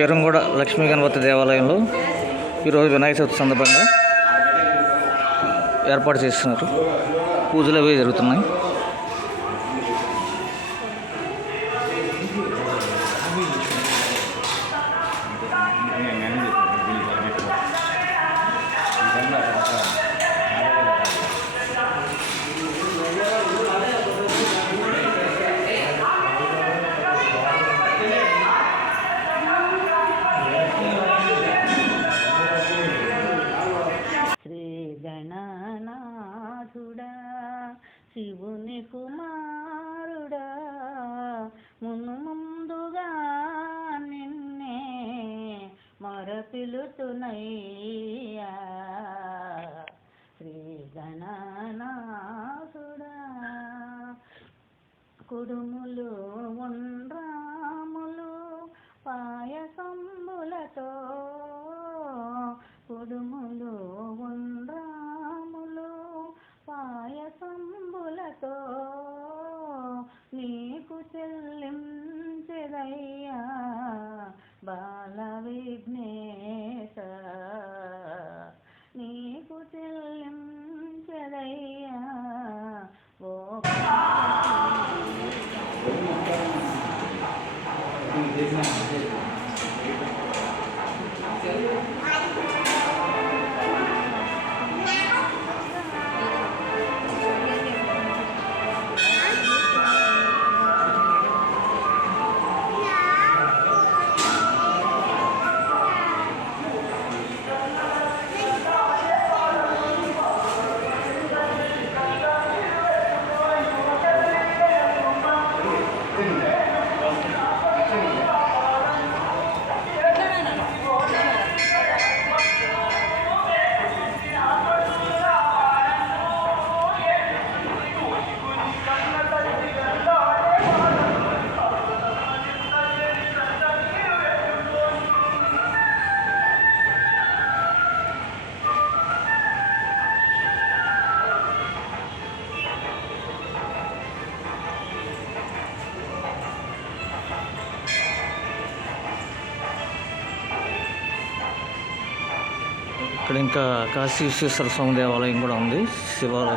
బీరంగూడ లక్ష్మీ గణపతి దేవాలయంలో ఈరోజు వినాయక చవితి సందర్భంగా ఏర్పాటు చేస్తున్నారు. పూజలు అవి జరుగుతున్నాయి. గణనాథుడా శివుని కుమారుడా ముందుగా నిన్నే మొరపిలుతునయ్యా శ్రీ గణనాథుడా. కుడుములు ఉండ్రాములు పాయసంబులతో కుడుములు ఉండ్రాములు పాయసంబులతో నీకు చెల్లించెదయ్యా బాల విఘ్నేశ, నీకు చెల్లించెదయ్యా ఓ ఇక్కడ ఇంకా కాశీ విశ్వేశ్వర స్వామి దేవాలయం కూడా ఉంది. శివుడు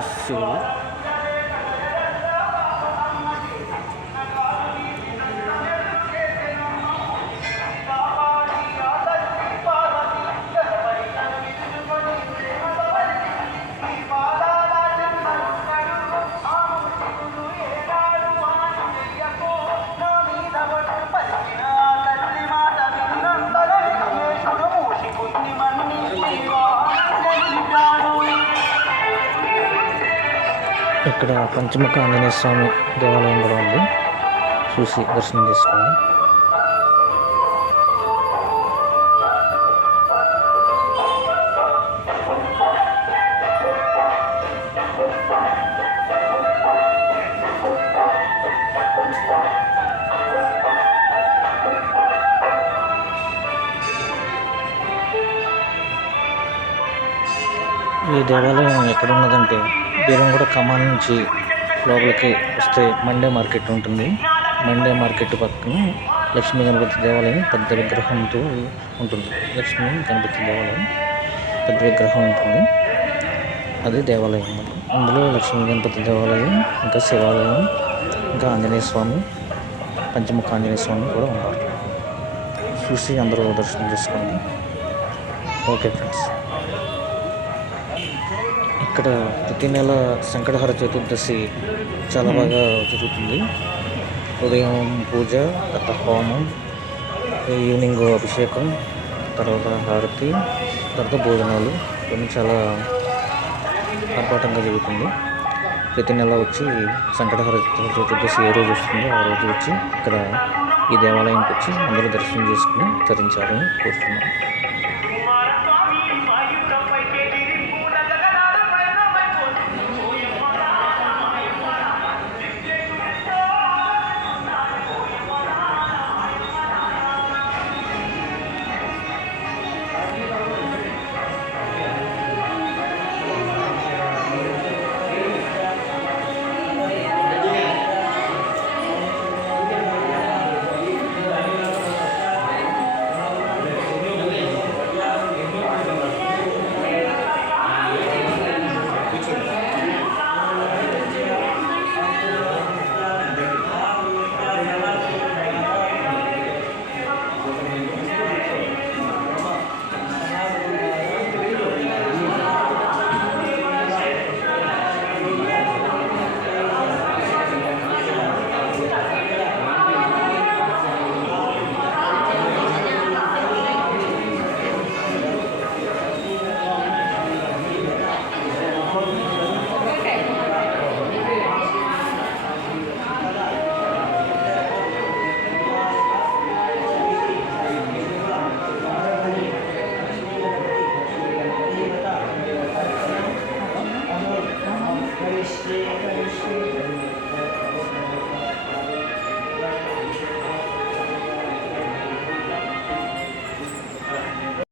ఇక్కడ పంచముఖ ఆంజనేయ స్వామి దేవాలయం కూడా ఉంది. చూసి దర్శనం చేసుకోండి. ఈ దేవాలయం ఎక్కడ ఉన్నదంటే బీరంగూడ కమాన్ నుంచి లోపలికి వస్తే మండే మార్కెట్ ఉంటుంది. మండే మార్కెట్ పక్కన లక్ష్మీ గణపతి దేవాలయం పెద్ద విగ్రహంతో ఉంటుంది. లక్ష్మీ గణపతి దేవాలయం పెద్ద విగ్రహం ఉంటుంది. అది దేవాలయం. అందులో లక్ష్మీ గణపతి దేవాలయం, ఇంకా శివాలయం, ఇంకా ఆంజనేయ స్వామి, పంచముఖ ఆంజనేయ స్వామి కూడా ఉన్నారు. చూసి అందరూ దర్శనం చేసుకోండి. ఓకే ఫ్రెండ్స్, ఇక్కడ ప్రతి నెల సంకటహర చతుర్దశి చాలా బాగా జరుగుతుంది. ఉదయం పూజ, తర్వాత హోమం, ఈవినింగ్ అభిషేకం, తర్వాత హారతి, తర్వాత భోజనాలు ఇవన్నీ చాలా ఆర్భాటంగా జరుగుతుంది. ప్రతి నెల వచ్చి సంకటహర చతుర్దశి ఏ రోజు వస్తుందో ఆ రోజు వచ్చి ఇక్కడ ఈ దేవాలయంకి వచ్చి అందరూ దర్శనం చేసుకుని తరించాలని కోరుతున్నాను.